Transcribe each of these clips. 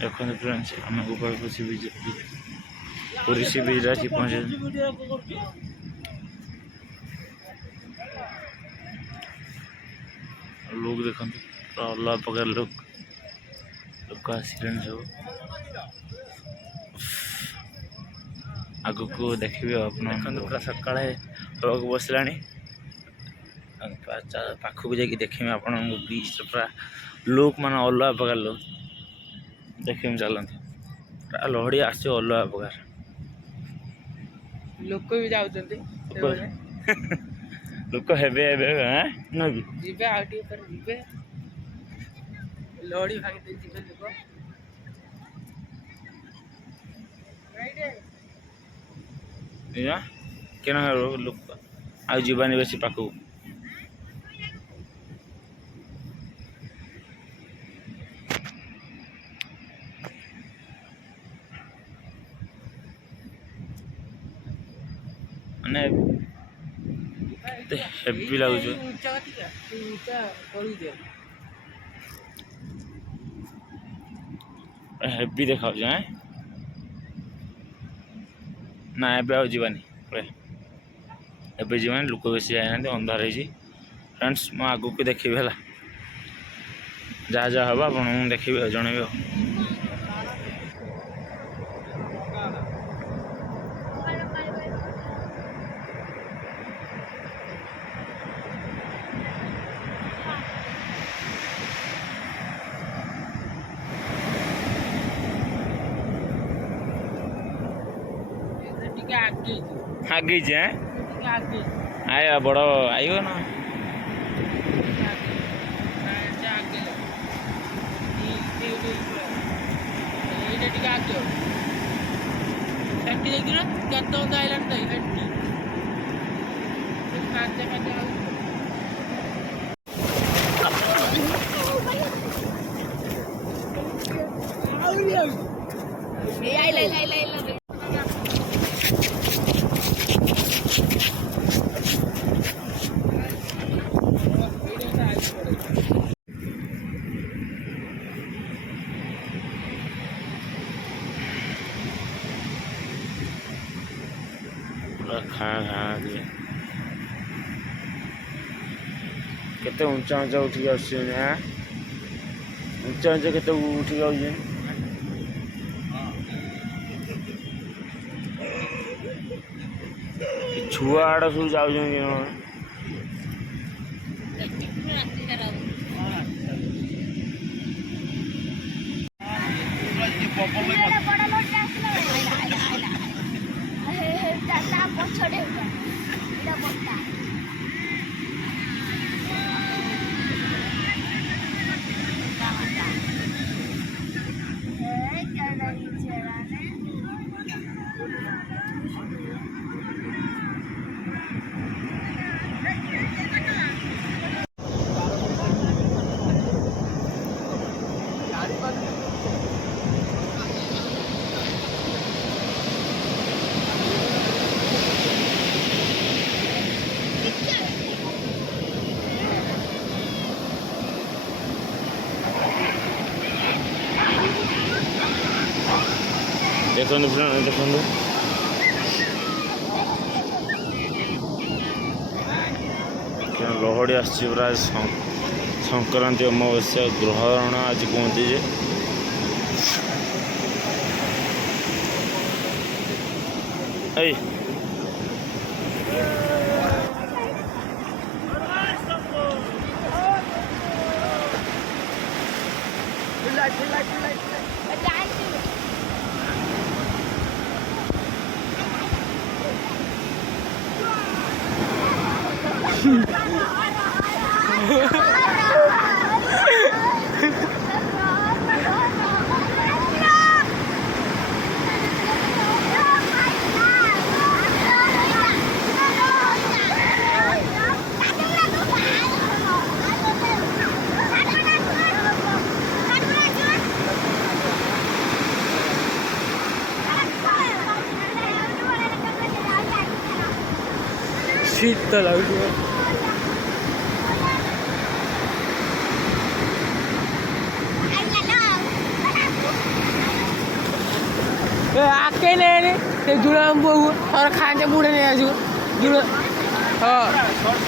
देखो फ्रेंड्स आम गोपालपुर सी बीच पूरी सी बीच आसी पहुंचे। लोग देखो अलग प्रकार लोग लोग आसिले सब आग को देखिए अपना पूरा सकाଳେ हवाक बसला पाखक जाकि देखें आप बीच पूरा लोक मान अलग प्रकार लोग देखें चलते पूरा लहड़ी आस अलग प्रकार लोक भी जाते लोक हेबे न कि जीवे आउटे पर जीवे लहड़ी भागी दे जीवे लोक या केना लोक आ जीवानी बेसी पाखक माने हेवी लगुच हेवी देखा ना ए जीवानी जीवानी लोक बेसी जाना अंधार है फ्रेंड्स मो आग को देखी है जहाँ जहाँ हम आप देखिए जनइब आगे आया बड़ आयो ना खाना खाना दिए केते ऊंचा ऊंचा उठी आसी ऊंचा ऊंचा केते उठी जाऊँ छुआ आड़ सब जाऊँ देखो देखो लहड़ी आसी पूरा संक्रांति अमावस्या ग्रहण आज कहते जे शीत लगे ଆକେ ନେଇନି ସେ ଦୂର ବୋହୁ और ଖାଆନ୍ତି ବୁଢ଼େ ନେଇ ଆସିବୁ ଦୂର ହଁ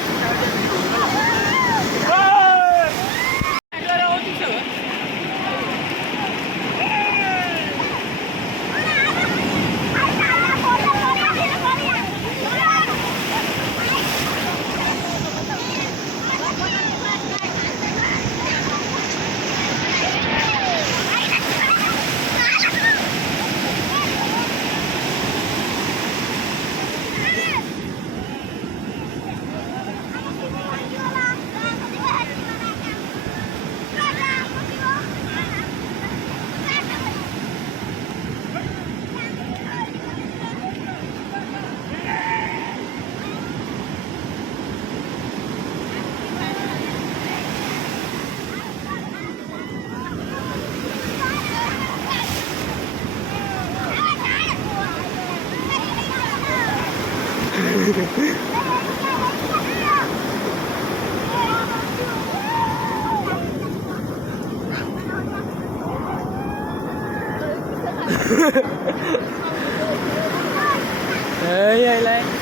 Ê, lên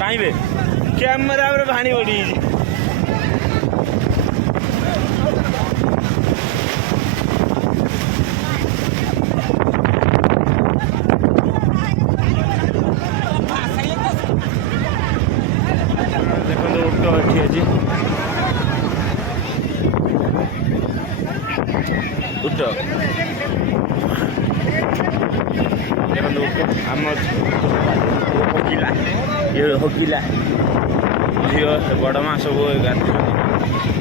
କାହିଁବେ କ୍ୟାମେରା ଉପରେ ଭାଣି ପଡ଼ିଯାଇଛି ଦେଖନ୍ତୁ ଓଟ ଏଠି ଅଛି ଓଟ ଦେଖନ୍ତୁ ଆମ ହକିଲା ଇଏ ହକିଲା ଝିଅ ବଡ଼ ମା ସବୁ ଗାଧୁଛନ୍ତି